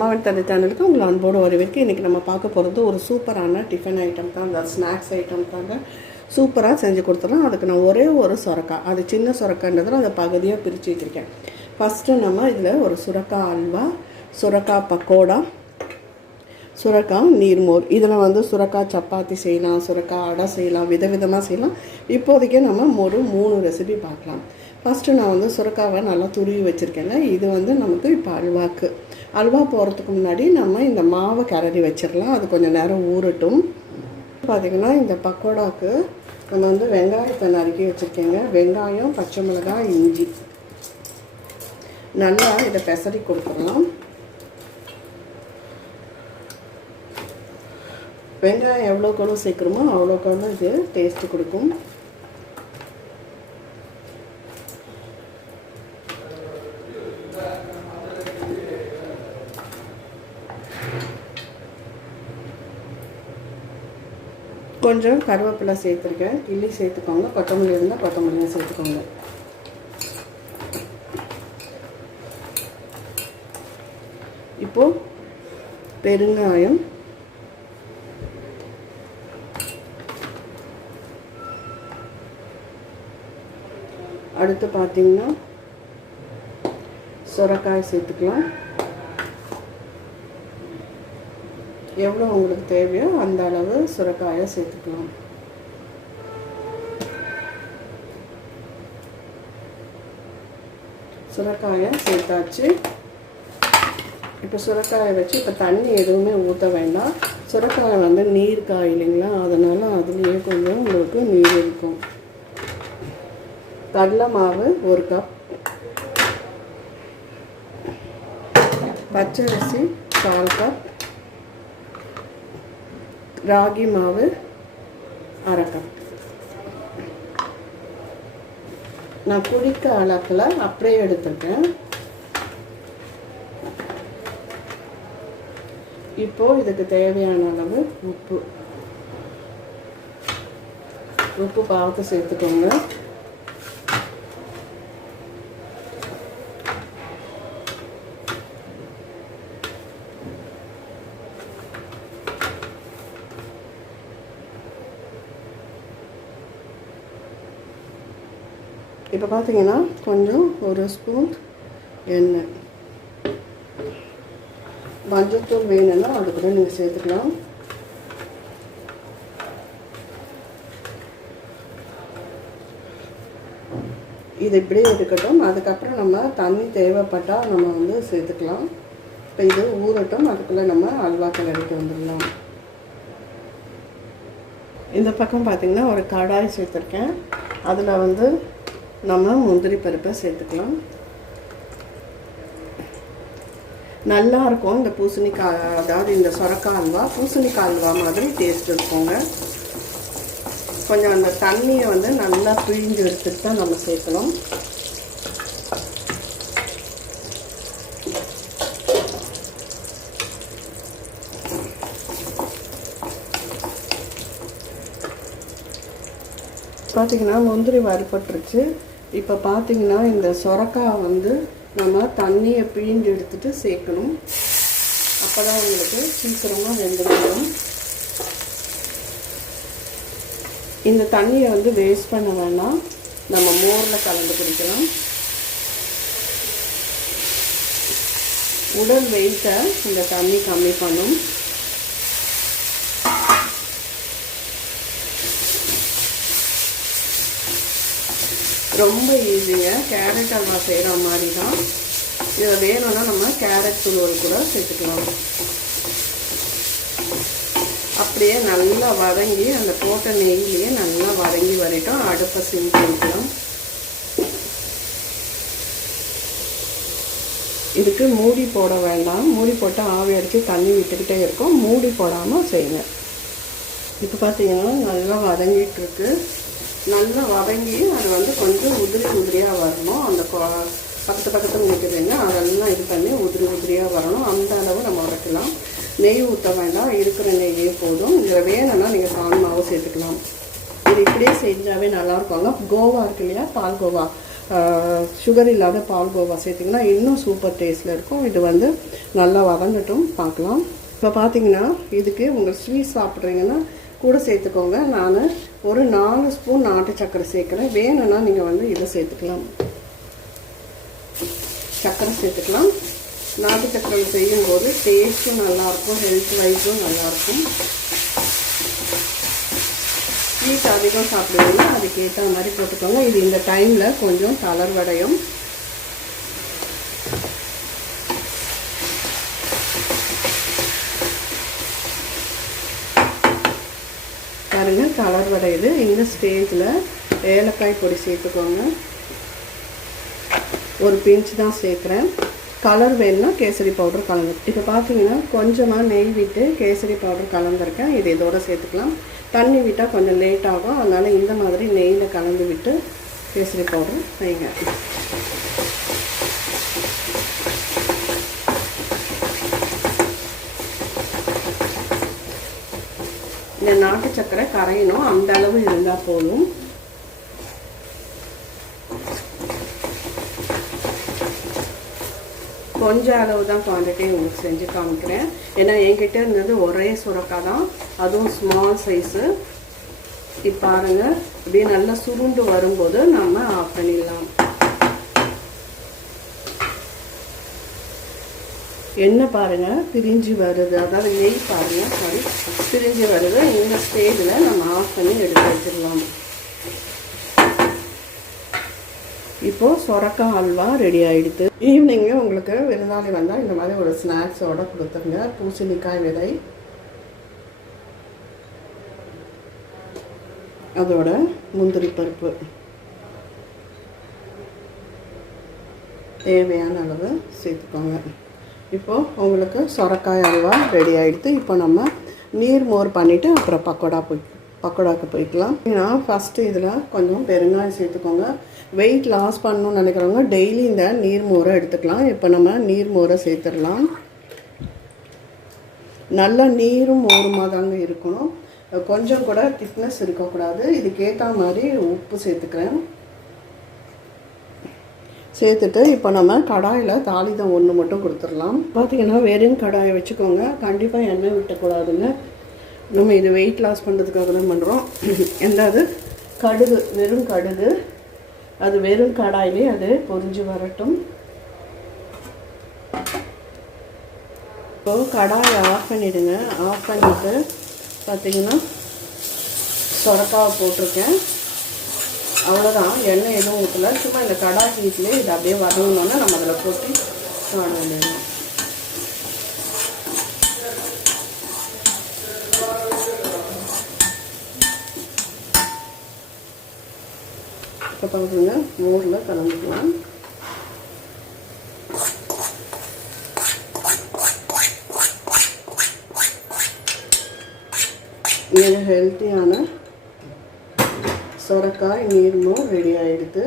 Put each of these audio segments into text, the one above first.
அம்மாவின் தந்தை சேனலுக்கு உங்களை அன்போடு வரவேற்கு இன்றைக்கி நம்ம பார்க்க போகிறது ஒரு சூப்பரான டிஃபன் ஐட்டம் தான். அந்த ஸ்நாக்ஸ் ஐட்டம் தாங்க. சூப்பராக செஞ்சு கொடுத்துடலாம். அதுக்கு நான் ஒரே ஒரு சுரக்காய். அது சின்ன சுரக்கான்றதில் அதை பகுதியாக பிரித்து வச்சுருக்கேன். ஃபஸ்ட்டு நம்ம இதில் ஒரு சுரக்காய் அல்வா சுரக்காய் பக்கோடா சுரக்காய் நீர்மோர். இதில் வந்து சுரக்காய் சப்பாத்தி செய்யலாம் சுரக்காய் அடை செய்யலாம் விதவிதமாக செய்யலாம். இப்போதைக்கு நம்ம ஒரு மூணு ரெசிபி பார்க்கலாம். ஃபஸ்ட்டு நான் வந்து சுரக்காவை நல்லா துருவி வச்சுருக்கேங்க. இது வந்து நமக்கு இப்போ அல்வாக்கு. அல்வா போகிறதுக்கு முன்னாடி நம்ம இந்த மாவை கிளறி வச்சிடலாம் அது கொஞ்சம் நேரம் ஊறட்டும். பார்த்திங்கன்னா இந்த பக்கோடாவுக்கு நம்ம வந்து வெங்காயத்தை நறுக்கி வச்சுருக்கேங்க. வெங்காயம் பச்சை மிளகாய் இஞ்சி. நல்லா இதை பெசரி கொடுத்துடலாம். வெங்காயம் எவ்வளோக்கு எவ்வளோ சேர்க்குறோமோ அவ்வளோக்கு எவ்வளோ இது டேஸ்ட்டு கொடுக்கும். கொஞ்சம் கருவேப்பிலை சேர்த்துருக்கேன். கிள்ளி சேர்த்துக்கோங்க. கொத்தமல்லி இருந்தால் கொத்தமல்லியும் சேர்த்துக்கோங்க. இப்போது பெருங்காயம். அடுத்து பார்த்தீங்கன்னா சுரக்காய் சேர்த்துக்கலாம். எவ்வளோ உங்களுக்கு தேவையோ அந்த அளவு சுரக்காயை சேர்த்துக்கலாம். சுரக்காயை சேர்த்தாச்சு. இப்போ சுரக்காயை வச்சு இப்போ தண்ணி எதுவுமே ஊற்ற வேண்டாம். சுரக்காய் வந்து நீர் காய் இல்லைங்களா? அதனால் அதுலேயே கொஞ்சம் உங்களுக்கு நீர் இருக்கும். கடலை மாவு ஒரு கப். பச்சரிசி கால் கப். ராகி மாவு அரை கப் நான் குடிக்க அளக்கில் அப்படியே எடுத்துருக்கேன். இப்போ இதுக்கு தேவையான அளவு உப்பு. உப்பு பார்த்து சேர்த்துக்கோங்க. இப்போ பார்த்தீங்கன்னா கொஞ்சம் ஒரு ஸ்பூன் எண்ணெய். மஞ்சத்தூள் வேணும்னா அது கூட நீங்கள் சேர்த்துக்கலாம். இது இப்படியே இருக்கட்டும். அதுக்கப்புறம் நம்ம தண்ணி தேவைப்பட்டால் நம்ம வந்து சேர்த்துக்கலாம். இப்போ இது ஊறட்டும். அதுக்குள்ளே நம்ம அல்வா கிளறிட்டு வந்துடலாம். இந்த பக்கம் பார்த்திங்கன்னா ஒரு கடாய் சேர்த்துருக்கேன். அதில் வந்து நம்ம முந்திரி பருப்பை சேர்த்துக்கலாம். நல்லா இருக்கும் இந்த பூசணிக்காய் அதாவது இந்த சொரக்காய் அல்வா. பூசணிக்காய் அல்வா மாதிரி டேஸ்ட் இருக்குங்க கொஞ்சம் அந்த தண்ணியை வந்து நல்லா பிழிஞ்சு எடுத்துட்டு தான் நம்ம சேர்க்கணும். பார்த்தீங்கன்னா முந்திரி வறுபட்டுருச்சு. இப்போ பார்த்தீங்கன்னா இந்த சொரக்காய் வந்து நம்ம தண்ணியை பிழிஞ்சு எடுத்துட்டு சேர்க்கணும். அப்போ தான் உங்களுக்கு சீக்கிரமாக வெந்துடும். இந்த தண்ணியை வந்து வேஸ்ட் பண்ண வேணாம். நம்ம மோரில் கலந்து குடிக்கலாம். உடல் வெயிட்டை இந்த தண்ணி கம்மி பண்ணும். ரொம்ப ஈஸிங்க கேரட் அல்வா செய்கிற மாதிரி தான் இதை வேணும்னா நம்ம கேரட் துருவல் கூட சேர்த்துக்கலாம். அப்படியே நல்லா வதங்கி அந்த போட்ட நெய்லேயே நல்லா வதங்கி வரட்டும். அடுப்பை சிம் பண்ணிக்கலாம். இதுக்கு மூடி போட வேண்டாம். மூடி போட்டு ஆவி அடித்து தண்ணி விட்டுக்கிட்டே இருக்கும். மூடி போடாமல் செய்யுங்க. இப்போ பார்த்தீங்கன்னா நல்லா வதங்கிட்டு இருக்குது நல்லா வதங்கி அது வந்து கொஞ்சம் உதிரி உதிரியாக வரணும். அந்த பக்கத்து பக்கத்தில் நிற்குதுங்க அதெல்லாம் இது பண்ணி உதிரி உதிரியாக வரணும். அந்த அளவு நம்ம வதக்கலாம் நெய் ஊற்ற வேண்டாம். இருக்கிற நெய்யே போதும். இதில் வேணும்னா நீங்கள் பால் மாவு சேர்த்துக்கலாம். இது இப்படியே செஞ்சாவே நல்லாயிருக்கும் கோவா இருக்கு இல்லையா? பால் கோவா. சுகர் இல்லாத பால் கோவா சேர்த்திங்கன்னா இன்னும் சூப்பர் டேஸ்ட்டில் இருக்கும். இது வந்து நல்லா வதங்கட்டும். பார்க்கலாம். இப்போ பார்த்தீங்கன்னா இதுக்கு உங்கள் ஸ்வீட் சாப்பிட்றீங்கன்னா கூட சேர்த்துக்கோங்க. நான் ஒரு நாலு ஸ்பூன் நாட்டு சர்க்கரை சேர்க்குறேன். வேணும்னா நீங்கள் வந்து இதை சேர்த்துக்கலாம். சர்க்கரை சேர்த்துக்கலாம். நாட்டு சர்க்கரை செய்யும்போது டேஸ்ட்டும் நல்லாயிருக்கும் ஹெல்த் வைஸும் நல்லாயிருக்கும். ஸ்வீட் அதிகம் சாப்பிடுவீங்க. அதுக்கேற்ற மாதிரி போட்டுக்கோங்க. இது இந்த டைமில் கொஞ்சம் தளர்வடையும். கலர் வடையுது இந்த ஸ்டேஜில் ஏலக்காய் பொடி சேர்த்துக்கோங்க. ஒரு பிஞ்ச் தான் சேர்க்குறேன். கலர் வேணும்னா கேசரி பவுடர் கலந்து. இப்போ பார்த்தீங்கன்னா கொஞ்சமாக நெய் விட்டு கேசரி பவுடர் கலந்துருக்கேன். இது இதோட சேர்த்துக்கலாம். தண்ணி விட்டால் கொஞ்சம் லேட் ஆகும். அதனால் இந்த மாதிரி நெய்யில் கலந்து விட்டு கேசரி பவுடர் வைங்க இந்த நாட்டு சக்கரை கரையணும். அந்த அளவு இருந்தால் போதும். கொஞ்சம் அளவு தான் குவான்டிட்டி உங்களுக்கு செஞ்சு காமிக்கிறேன். ஏன்னா என்கிட்ட இருந்தது ஒரே சுரக்காய் தான். அதுவும் ஸ்மால் சைஸு இப்போ பாருங்கள் இப்படியே நல்லா சுருண்டு வரும்போது நம்ம ஆஃப் பண்ணிடலாம். எண்ணெய் பாருங்கள் பிரிஞ்சு வருது. அதாவது நெய் பாருங்கள் சாரி பிரிஞ்சு வருது. இந்த ஸ்டேஜில் நம்ம ஆஃப் பண்ணி எடுத்து வச்சிடலாம். இப்போது சொரக்கா அல்வா ரெடி ஆகிடுது ஈவினிங்கு உங்களுக்கு விருந்தாளி வந்தால் இந்த மாதிரி ஒரு ஸ்நாக்ஸோட கொடுத்துருங்க. பூசணிக்காய் விதை. அதோட முந்திரி பருப்பு. தேவையான அளவு சேர்த்துக்கோங்க. இப்போது உங்களுக்கு சொரக்காய் அல்வா ரெடி ஆகிடுது இப்போ நம்ம நீர் மோர் பண்ணிவிட்டு அப்புறம் பக்கோடா போய் பக்கோடாவுக்கு போய்க்கலாம். நான் ஃபஸ்ட்டு இதில் கொஞ்சம் பெருங்காயம் சேர்த்துக்கோங்க. வெயிட் லாஸ் பண்ணணும்னு நினைக்கிறவங்க டெய்லி இந்த நீர் மோரை எடுத்துக்கலாம். இப்போ நம்ம நீர் மோரை சேர்த்துடலாம். நல்ல நீரும் மோருமாக தாங்க இருக்கணும். கொஞ்சம் கூட திக்னஸ் இருக்கக்கூடாது. இதுக்கேற்ற மாதிரி உப்பு சேர்த்துக்கிறேன். சேர்த்துட்டு இப்போ நம்ம கடாயில் தாளிதம் ஒன்று மட்டும் கொடுத்துடலாம். பார்த்தீங்கன்னா வெறும் கடாயை வச்சுக்கோங்க. கண்டிப்பாக எண்ணெய் விட்டக்கூடாதுங்க. நம்ம இது வெயிட் லாஸ் பண்ணுறதுக்காக தான் பண்ணுறோம் ரெண்டாவது கடுகு வெறும் கடுகு. அது வெறும் கடாயிலே அது பொரிஞ்சு வரட்டும். இப்போது கடாயை ஆஃப் பண்ணிவிடுங்க ஆஃப் பண்ணிவிட்டு பார்த்தீங்கன்னா சொரக்காவை போட்டிருக்கேன். அவ்வளோதான் எண்ணெய் எதுவும் ஊற்றல சும்மா இந்த கடா ஹீட்லேயே இது அப்படியே வதங்கினோன்னா நம்ம அதில் போட்டு சாட வேண்டியது இப்போ பார்த்துங்க மோரில் கலந்துக்கலாம். இது ஹெல்த்தியான சொரக்காய் நீர்மோர் ரெடி ஆகிடுது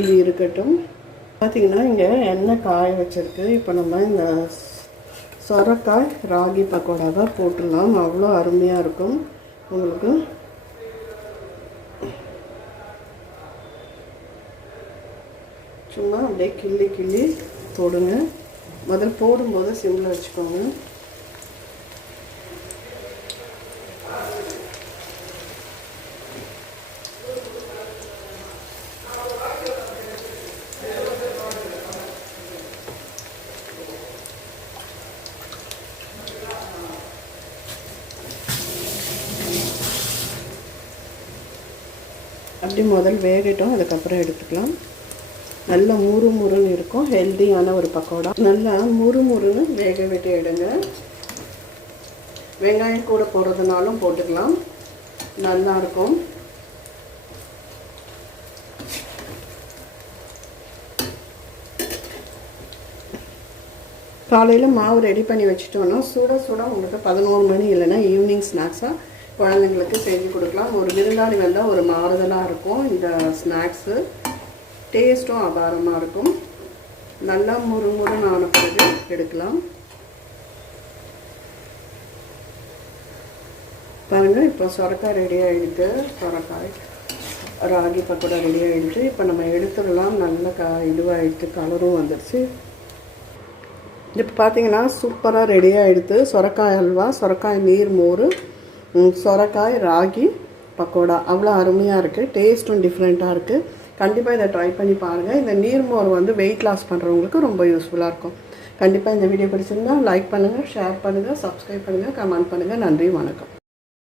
இது இருக்கட்டும். பார்த்தீங்கன்னா இங்கே எண்ணெய் காய வச்சிருக்கு. இப்போ நம்ம இந்த சொரக்காய் ராகி பக்கோடாவை போட்டுடலாம். அவ்வளோ அருமையாக இருக்கும். உங்களுக்கு சும்மா அப்படியே கிள்ளி கிள்ளி போடுங்க. முதல் போடும்போது சிம்மில் வச்சுக்கோங்க. அப்படி முதல் வேகட்டும் அதுக்கப்புறம் எடுத்துக்கலாம். நல்ல முறு முறுன்னு இருக்கும் ஹெல்த்தியான ஒரு பக்கோடா. நல்லா முறு முறுன்னு வேக விட்டு எடுங்க. வெங்காயம் கூட போடுறதுனாலும் போட்டுக்கலாம். நல்லா இருக்கும். காலையில் மாவு ரெடி பண்ணி வச்சுட்டோன்னா சுட சுட உங்களுக்கு பதினோரு மணி இல்லைன்னா ஈவினிங் ஸ்நாக்ஸாக குழந்தைங்களுக்கு செஞ்சு கொடுக்கலாம். ஒரு விருந்தாளி வந்தால் ஒரு மாறுதலாக இருக்கும். இந்த ஸ்நாக்ஸு டேஸ்ட்டும் அபாரமாக இருக்கும். நல்லா முறு முறுன்னு ஆன பிறகு எடுக்கலாம். பாருங்கள் இப்போ சொரக்காய் ரெடி ஆகிடுது சொரக்காய் ராகி பக்கோடா ரெடி ஆகிடுச்சு இப்போ நம்ம எடுத்துடலாம். நல்ல க இதுவாகிடுச்சு கலரும் வந்துடுச்சு இப்போ பார்த்தீங்கன்னா சூப்பராக ரெடி ஆகிடுது சொரக்காய் அல்வா சொரக்காய் நீர் மோர். சொரக்காய் ராகி பக்கோடா. அவ்வளோ அருமையாக இருக்குது டேஸ்ட்டும் டிஃப்ரெண்ட்டாக இருக்குது கண்டிப்பாக இதை ட்ரை பண்ணி பாருங்கள் இந்த நீர்மோர் வந்து வெயிட் லாஸ் பண்ணுறவங்களுக்கு ரொம்ப யூஸ்ஃபுல்லாக இருக்கும். கண்டிப்பாக இந்த வீடியோ பிடிச்சிருந்தா லைக் பண்ணுங்கள் ஷேர் பண்ணுங்கள் சப்ஸ்கிரைப் பண்ணுங்கள் கமெண்ட் பண்ணுங்கள் நன்றி வணக்கம்.